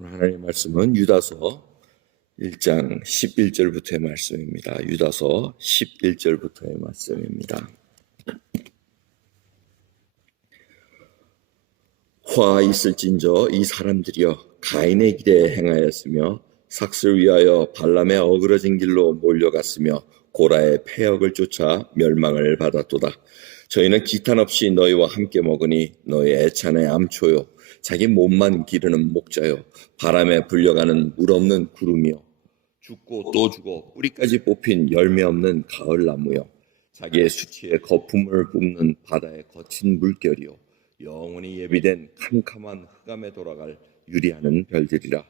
오늘 하나님의 말씀은 유다서 1장 11절부터의 말씀입니다. 유다서 11절부터의 말씀입니다. 화 있을진저 이 사람들이여 가인의 길에 행하였으며 삭슬 위하여 발람의 어그러진 길로 몰려갔으며 고라의 패역을 쫓아 멸망을 받았도다. 저희는 기탄 없이 너희와 함께 먹으니 너희 애찬의 암초요 자기 몸만 기르는 목자요 바람에 불려가는 물 없는 구름이요 죽고 또 죽어 뿌리까지 뽑힌 열매 없는 가을나무요 자기의 수치에 거품을 뿜는 바다의 거친 물결이요 영원히 예비된 캄캄한 흑암에 돌아갈 유리하는 별들이라.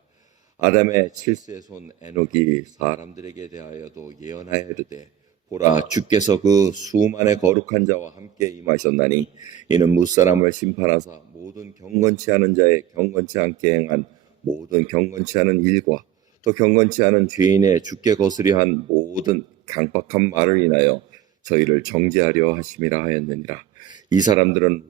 아담의 칠세 손 에녹이 사람들에게 대하여도 예언하여 이르되 보라 주께서 그 수만의 거룩한 자와 함께 임하셨나니 이는 무사람을 심판하사 모든 경건치 않은 자의 경건치 않게 행한 모든 경건치 않은 일과 또 경건치 않은 죄인의 주께 거스려 한 모든 강박한 말을 인하여 저희를 정죄하려 하심이라 하였느니라. 이 사람들은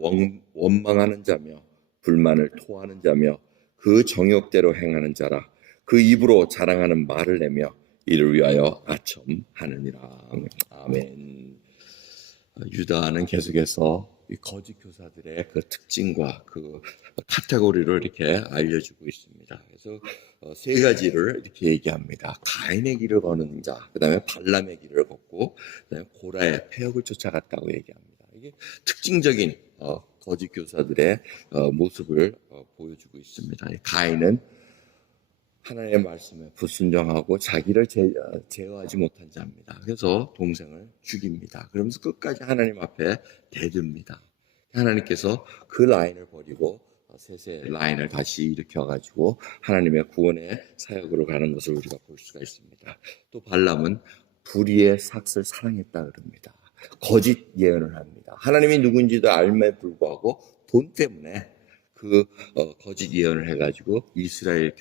원망하는 자며 불만을 토하는 자며 그 정욕대로 행하는 자라. 그 입으로 자랑하는 말을 내며 이를 위하여 아첨하느니라. 아멘. 유다는 계속해서 이 거짓 교사들의 그 특징과 그 카테고리를 이렇게 알려주고 있습니다. 그래서 세 가지를 이렇게 얘기합니다. 가인의 길을 거는 자, 그 다음에 발람의 길을 걷고, 그 다음에 고라의 패역을 쫓아갔다고 얘기합니다. 이게 특징적인 거짓 교사들의 모습을 보여주고 있습니다. 가인은 하나님의 말씀에 불순종하고 자기를 제어하지 못한 자입니다. 그래서 동생을 죽입니다. 그러면서 끝까지 하나님 앞에 대듭니다. 하나님께서 그 라인을 버리고 셋의 라인을 다시 일으켜가지고 하나님의 구원의 사역으로 가는 것을 우리가 볼 수가 있습니다. 또 발람은 불의의 삭슬 사랑했다 그럽니다. 거짓 예언을 합니다. 하나님이 누군지도 알매 불구하고 돈 때문에 그 거짓 예언을 해가지고 이스라엘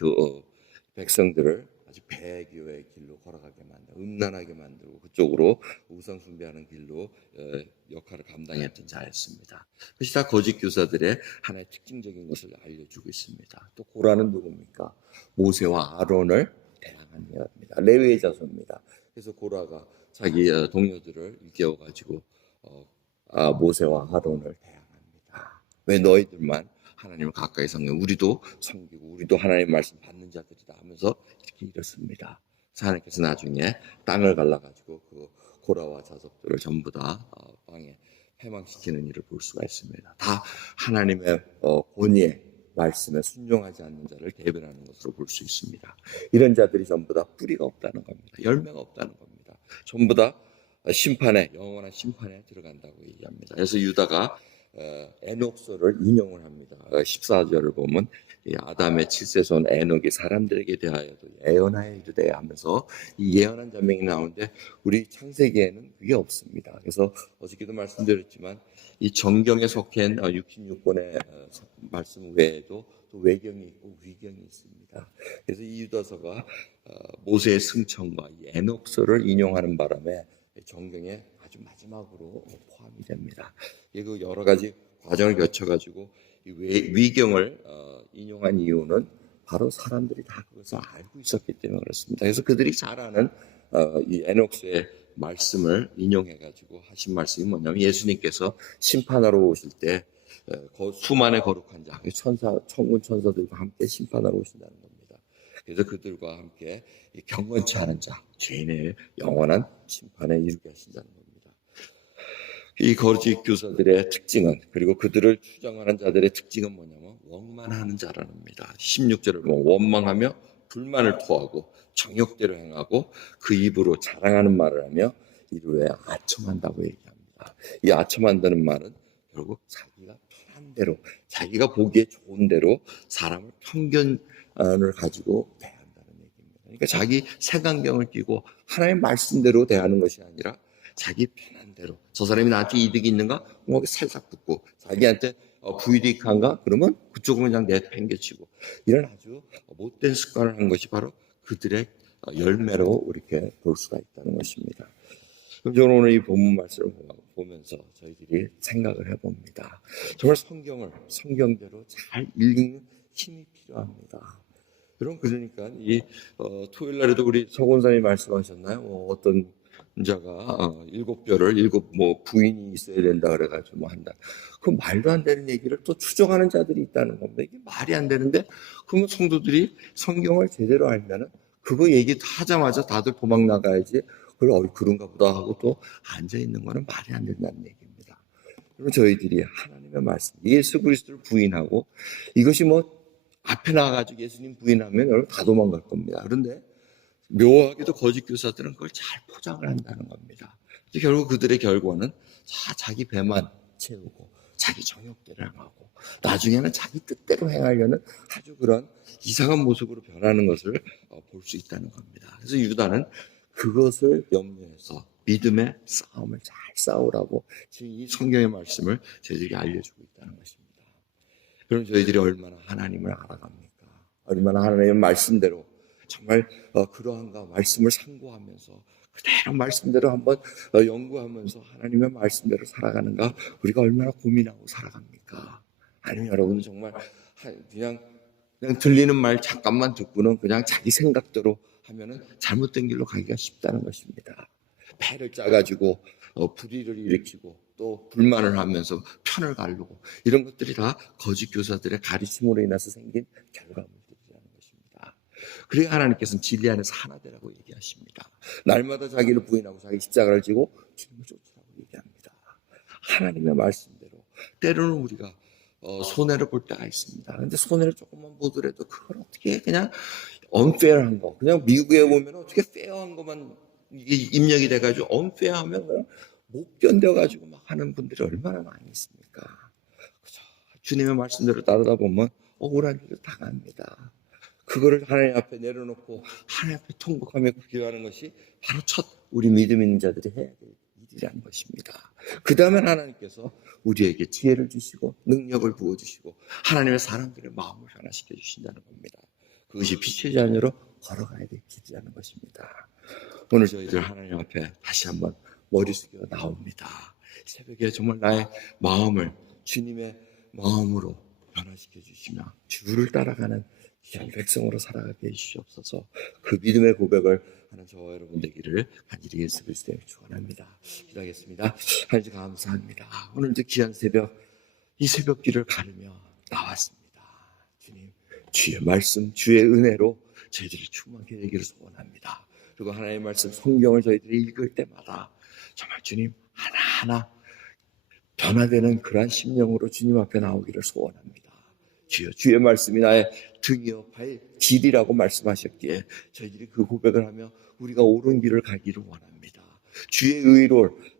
백성들을 아주 배교의 길로 걸어가게 만들고 음란하게 만들고 그쪽으로 우상 숭배하는 길로 역할을 감당했던 자였습니다. 그것이 다 거짓 교사들의 하나의 특징적인 것을 알려주고 있습니다. 또 고라는 누굽니까? 모세와 아론을 대항한 자입니다. 레위의 자손입니다. 그래서 고라가 자기 동료들을 일깨워가지고 모세와 아론을 대항합니다. 왜 너희들만 하나님을 가까이 섬겨 우리도 섬기고 우리도 하나님 말씀 받는 자들이다 하면서 이렇게 이렇습니다. 하나님께서 나중에 땅을 갈라가지고 그 고라와 자손들을 전부 다 땅에 패망시키는 일을 볼 수가 있습니다. 다 하나님의 권위의 말씀에 순종하지 않는 자를 대변하는 것으로 볼 수 있습니다. 이런 자들이 전부 다 뿌리가 없다는 겁니다. 열매가 없다는 겁니다. 전부 다 심판에 영원한 심판에 들어간다고 얘기합니다. 그래서 유다가 에녹서를 인용을 합니다. 14절을 보면 아담의 칠세손 에녹이 사람들에게 대하여도 예언하여 이르되 하면서 이 예언한 자명이 나오는데 우리 창세기에는 그게 없습니다. 그래서 어저께도 말씀드렸지만 이 정경에 속한 66권의 말씀 외에도 또 외경이 있고 위경이 있습니다. 그래서 이 유다서가 모세의 승천과 이 에녹서를 인용하는 바람에 정경에 아주 마지막으로 포함이 됩니다. 그 여러 가지 과정을 거쳐가지고 위경을 인용한 이유는 바로 사람들이 다 그것을 알고 있었기 때문에 그렇습니다. 그래서 그들이 잘 아는 이 에녹스의 말씀을 인용해가지고 하신 말씀이 뭐냐면 예수님께서 심판하러 오실 때 수만의 거룩한 자, 천군 천사들과 함께 심판하러 오신다는 겁니다. 그래서 그들과 함께 경건치 않은 자, 죄인의 영원한 심판에 이르게 하신다는 겁니다. 이 거짓 교사들의 특징은 그리고 그들을 추정하는 자들의 특징은 뭐냐면 원만하는 자라는 겁니다. 16절을 보면 원망하며 불만을 토하고 정욕대로 행하고 그 입으로 자랑하는 말을 하며 이를 왜 아첨한다고 얘기합니다. 이 아첨한다는 말은 결국 자기가 편한 대로 자기가 보기에 좋은 대로 사람을 편견을 가지고 대한다는 얘기입니다. 그러니까 자기 색안경을 끼고 하나님의 말씀대로 대하는 것이 아니라 자기 편한 대로 저 사람이 나한테 이득이 있는가? 거기 살짝 붙고 자기한테 부유익한가? 그러면 그쪽으로 그냥 내팽개치고 이런 아주 못된 습관을 한 것이 바로 그들의 열매로 이렇게 볼 수가 있다는 것입니다. 그럼 저는 오늘 이 본문 말씀을 보면서 저희들이 생각을 해봅니다. 정말 성경대로 잘 읽는 힘이 필요합니다. 여러분, 그러니까 토요일 날에도 우리 서곤사님이 말씀하셨나요? 어떤 자가 일곱 뼈를 일곱 부인이 있어야 된다 그래가지고 한다. 그 말도 안 되는 얘기를 또 추정하는 자들이 있다는 겁니다. 이게 말이 안 되는데, 그러면 성도들이 성경을 제대로 알면은 그거 얘기 하자마자 다들 도망 나가야지. 그걸 그런가 보다 하고 또 앉아 있는 거는 말이 안 된다는 얘기입니다. 그럼 저희들이 하나님의 말씀, 예수 그리스도를 부인하고, 이것이 앞에 나가가지고 예수님 부인하면 여러분 다 도망갈 겁니다. 그런데 묘하게도 거짓 교사들은 그걸 잘 포장을 한다는 겁니다. 결국 그들의 결과는 자기 배만 채우고 자기 정욕대로 행하고 나중에는 자기 뜻대로 행하려는 아주 그런 이상한 모습으로 변하는 것을 볼 수 있다는 겁니다. 그래서 유다는 그것을 염려해서 믿음의 싸움을 잘 싸우라고 지금 이 성경의 말씀을 저희들에게 알려주고 있다는 것입니다. 그럼 저희들이 얼마나 하나님을 알아갑니까? 얼마나 하나님의 말씀대로 정말 그러한가 말씀을 상고하면서 그대로 말씀대로 한번 연구하면서 하나님의 말씀대로 살아가는가, 우리가 얼마나 고민하고 살아갑니까? 아니면 여러분은 정말 그냥 들리는 말 잠깐만 듣고는 그냥 자기 생각대로 하면은 잘못된 길로 가기가 쉽다는 것입니다. 패를 짜가지고 불의를 일으키고 또 불만을 하면서 편을 가르고 이런 것들이 다 거짓 교사들의 가르침으로 인해서 생긴 결과물들이라는 것입니다. 그래야 하나님께서는 진리 안에서 하나 되라고 얘기하십니다. 날마다 자기를 부인하고 자기 십자가를 지고 주님을 쫓으라고 얘기합니다. 하나님의 말씀대로 때로는 우리가 손해를 볼 때가 있습니다. 그런데 손해를 조금만 보더라도 그걸 어떻게 그냥 unfair한 거, 그냥 미국에 보면 어떻게 fair한 것만 이게 입력이 돼가지고 unfair하면 못 견뎌가지고 막 하는 분들이 얼마나 많이 있습니까? 그죠? 주님의 말씀대로 따르다 보면 억울한 일을 당합니다. 그거를 하나님 앞에 내려놓고 하나님 앞에 통곡하며 기도하는 것이 바로 첫 우리 믿음 있는 자들이 해야 될 일이라는 것입니다. 그 다음에 하나님께서 우리에게 지혜를 주시고 능력을 부어주시고 하나님의 사람들의 마음을 변화시켜 주신다는 겁니다. 그것이 빛의 자녀로 걸어가야 될 길이라는 것입니다. 오늘 저희들 하나님 앞에 다시 한번 머리 숙여 나옵니다. 새벽에 정말 나의 마음을 주님의 마음으로 변화시켜 주시며 주를 따라가는 귀한 백성으로 살아가게 해주시옵소서. 그 믿음의 고백을 하는 저와 여러분 되기를 간절히 예수 그리스도의 축원합니다. 기도하겠습니다. 하나님 감사합니다. 오늘도 귀한 새벽, 이 새벽길을 가르며 나왔습니다. 주님, 주의 말씀, 주의 은혜로 저희들이 충만하게 되기를 소원합니다. 그리고 하나님의 말씀, 성경을 저희들이 읽을 때마다 정말 주님 하나하나 변화되는 그러한 심령으로 주님 앞에 나오기를 소원합니다. 주여, 주의 말씀이 나의 등이요 발 길이라고 말씀하셨기에 저희들이 그 고백을 하며 우리가 옳은 길을 가기를 원합니다. 주의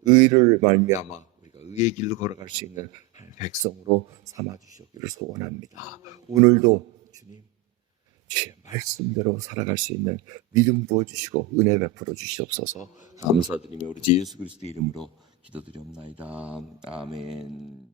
의를 말미암아 우리가 의의 길로 걸어갈 수 있는 백성으로 삼아 주시기를 소원합니다. 오늘도 주님 주의 말씀대로 살아갈 수 있는 믿음 부어주시고 은혜 베풀어 주시옵소서. 감사드리며 우리 주 예수 그리스도 이름으로 기도드리옵나이다. 아멘.